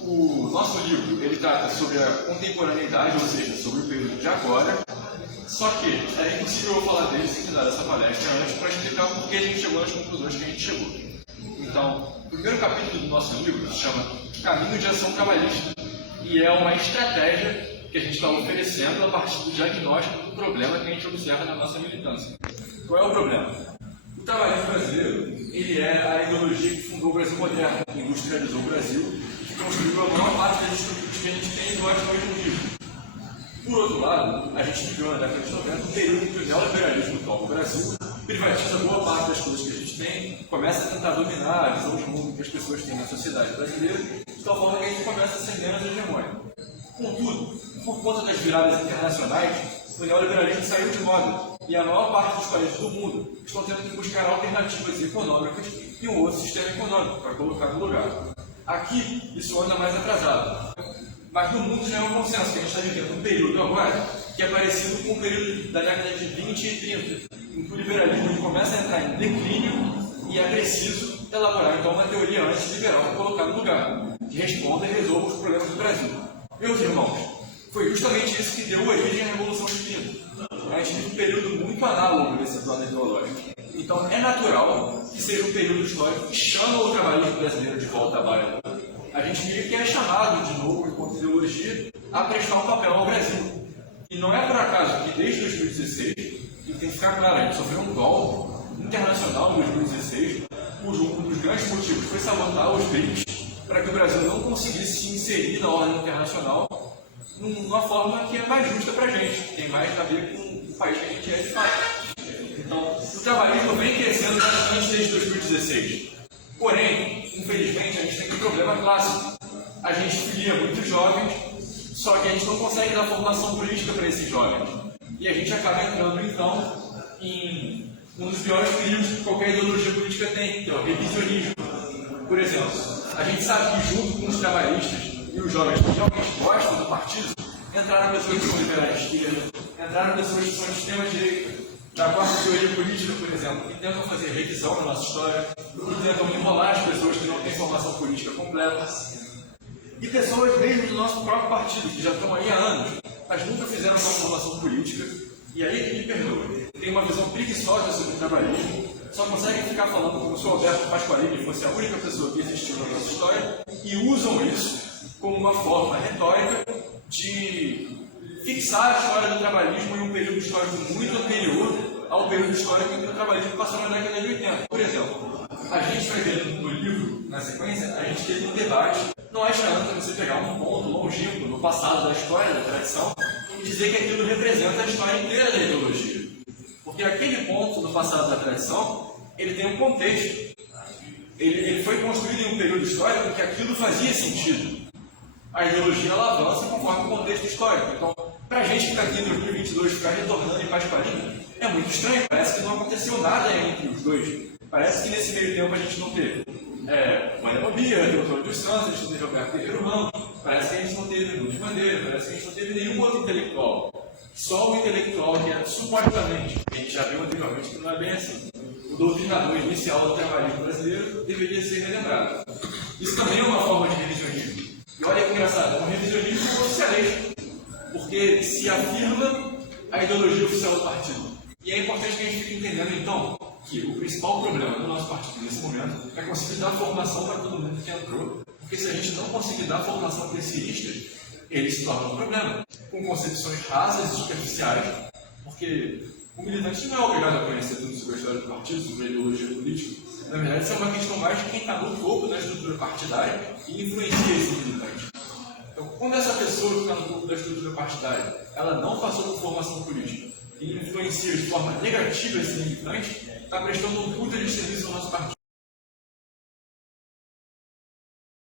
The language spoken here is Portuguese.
O nosso livro ele trata sobre a contemporaneidade, ou seja, sobre o período de agora, só que é impossível eu falar dele sem dar essa palestra antes para explicar por que a gente chegou nas conclusões que a gente chegou. Então, o primeiro capítulo do nosso livro se chama Caminho de Ação Trabalhista, e é uma estratégia que a gente está oferecendo a partir do diagnóstico do problema que a gente observa na nossa militância. Qual é o problema? O trabalhismo brasileiro ele é a ideologia que fundou o Brasil moderno, que industrializou o Brasil e que construiu a maior parte das estruturas que a gente tem e nós hoje vivemos. Por outro lado, a gente viveu na década de 90 um período em que o neoliberalismo toma o Brasil, privatiza boa parte das coisas que a gente tem, começa a tentar dominar a visão de mundo que as pessoas têm na sociedade brasileira, de tal forma que a gente começa a ser menos hegemônico. Contudo, por conta das viradas internacionais, o neoliberalismo saiu de moda e a maior parte dos países do mundo estão tendo que buscar alternativas econômicas e um outro sistema econômico para colocar no lugar. Aqui, isso anda mais atrasado. Mas no mundo já é um consenso que a gente está vivendo um período agora que é parecido com o período da década de 20 e 30, em que o liberalismo começa a entrar em declínio e é preciso elaborar então uma teoria antiliberal para colocar no lugar, que responda e resolva os problemas do Brasil. Meus irmãos, foi justamente isso que deu origem à Revolução de 30. A gente vive um período muito análogo desse plano ideológico. Então é natural que seja um período histórico que chama o trabalhismo brasileiro de volta à baila. A gente diria que é chamado de novo, enquanto ideologia, a prestar um papel ao Brasil. E não é por acaso que desde 2016, e tem que ficar claro, a gente sofreu um golpe internacional em 2016, cujo um dos grandes motivos foi sabotar os BRICS para que o Brasil não conseguisse se inserir na ordem internacional numa forma que é mais justa para a gente, que tem mais a ver com o país que a gente é de fato. Então, o trabalhismo vem crescendo bastante desde 2016. Porém, infelizmente, a gente tem um problema clássico. A gente filia muitos jovens, só que a gente não consegue dar formação política para esses jovens. E a gente acaba entrando, então, em um dos piores perigos que qualquer ideologia política tem, que é o revisionismo. Por exemplo, a gente sabe que junto com os trabalhistas e os jovens que realmente gostam do partido, entraram pessoas que são liberais de esquerda, entraram pessoas que são de extrema-direita, da quarta teoria política, por exemplo, que tentam fazer revisão da nossa história, que tentam enrolar as pessoas que não têm formação política completa. E pessoas mesmo do nosso próprio partido, que já estão aí há anos, mas nunca fizeram uma formação política, e aí que me perdoa, tem uma visão preguiçosa sobre o trabalhismo, só conseguem ficar falando como se o Alberto Pasqualini fosse a única pessoa que existiu na nossa história, e usam isso como uma forma retórica de fixar a história do trabalhismo em um período histórico muito anterior ao período histórico em que o trabalhismo passou na década de 80. Por exemplo, a gente vai ver no livro, na sequência, a gente teve um debate. Não é estranho você pegar um ponto longínquo no passado da história, da tradição, e dizer que aquilo representa a história inteira da ideologia. Porque aquele ponto no passado da tradição, ele tem um contexto. Ele foi construído em um período histórico em que aquilo fazia sentido. A ideologia ela avança conforme o contexto histórico. Então, para a gente que está aqui em 2022 ficar retornando em Pasqualini, é muito estranho. Parece que não aconteceu nada entre os dois. Parece que nesse meio tempo a gente não teve Maria Mobia, teve o Antônio dos Santos, a gente não teve Alberto Guerreiro Ramos, parece que a gente não teve Luiz Bandeira, parece que a gente não teve nenhum outro intelectual. Só o intelectual que é supostamente, a gente já viu anteriormente que não é bem assim. O doutrinador inicial do trabalhismo brasileiro deveria ser relembrado. Isso também é uma forma de revisionismo. E olha que engraçado, é um revisionismo oficialista, porque se afirma a ideologia oficial do partido. E é importante que a gente fique entendendo, então, que o principal problema do nosso partido nesse momento é conseguir dar formação para todo mundo que entrou, porque se a gente não conseguir dar formação para esses listas, eles se tornam um problema, com concepções rasas e superficiais, porque o militante não é obrigado a conhecer tudo sobre a história do partido, sobre a ideologia política. Na verdade, isso é uma questão mais de quem está no topo da estrutura partidária e influencia esse militante. Então, quando essa pessoa que está no topo da estrutura partidária, ela não passou por formação política e influencia de forma negativa esse militante, está prestando um puta de serviço ao nosso partido.